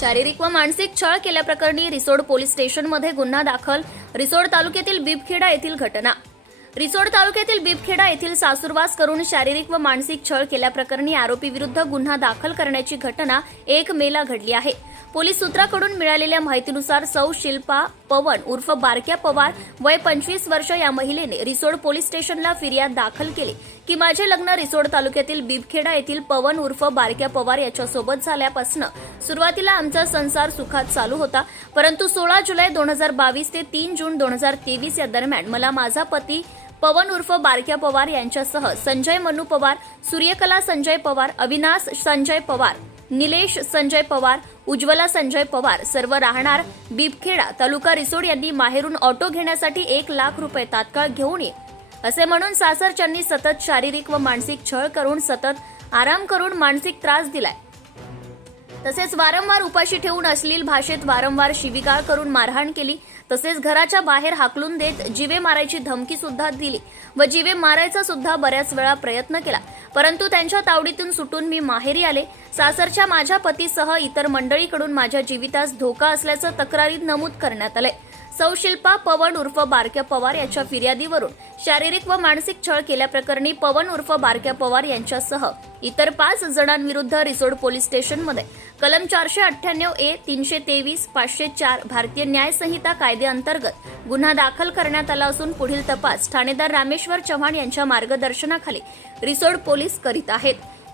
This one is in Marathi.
शारीरिक व मानसिक छळ केल्याप्रकरणी रिसोड पोलीस स्टेशनमध्ये गुन्हा दाखल रिसोड तालुक्यातील बिबखेडा येथील घटना. रिसोड तालुक्यातील बिबखेडा येथील सासूरवास करून शारीरिक व मानसिक छळ केल्याप्रकरणी आरोपी विरुद्ध गुन्हा दाखल करण्याची घटना एक मेला घडली आहे. पोलीस सूत्राकडून मिळालेल्या माहितीनुसार सौ शिल्पा पवन उर्फ बारक्या पवार वय पंचवीस वर्ष या महिलेने रिसोड पोलीस स्टेशनला फिर्याद दाखल केली की माझे लग्न रिसोड तालुक्यातील बिबखेडा येथील पवन उर्फ बारक्या पवार याच्यासोबत झाल्यापासून सुरुवातीला आमचा संसार सुखात चालू होता परंतु सोळा जुलै दोन हजार बावीस ते तीन जून दोन हजार तेवीस या दरम्यान मला माझा पती पवन उर्फ बारक्या पवार यांच्यासह संजय मनु पवार सूर्यकला संजय पवार अविनाश संजय पवार निलेश संजय पवार उज्ज्वला संजय पवार सर्व राहणार बिबखेडा तालुका रिसोड यांनी माहेरून ऑटो घेण्यासाठी एक लाख रुपये तात्काळ घेऊन ये असे म्हणून सासरच्यांनी सतत शारीरिक व मानसिक छळ करून सतत आराम करून मानसिक त्रास दिलाय. तसेच वारंवार उपाशी ठेवून अश्लील भाषेत वारंवार शिवीगाळ करून मारहाण केली. तसेच घराच्या बाहेर हाकलून देत जीवे मारायची धमकी सुद्धा दिली व जीवे मारायचा सुद्धा बऱ्याच वेळा प्रयत्न केला. परंतु त्यांच्या तावडीतून सुटून मी माहेरी आले. सासरच्या माझ्या पतीसह इतर मंडळीकडून माझ्या जीवितास धोका असल्याचं तक्रारीत नमूद करण्यात आलंय. सौशिल्पा पवन उर्फ बारक्या पवार याच्या फिर्यादीवरून शारीरिक व मानसिक छळ केल्याप्रकरणी पवन उर्फ बारक्या पवार यांच्यासह इतर पाच जणांविरुद्ध रिसोड पोलीस स्टेशनमध्ये कलम चारशे अठ्ठ्याण्णव ए तीनशे तेवीस पाचशे चार भारतीय न्याय संहिता कायद्याअंतर्गत गुन्हा दाखल करण्यात आला असून पुढील तपास ठाणेदार रामेश्वर चव्हाण यांच्या मार्गदर्शनाखाली रिसोड पोलीस करीत आहेत.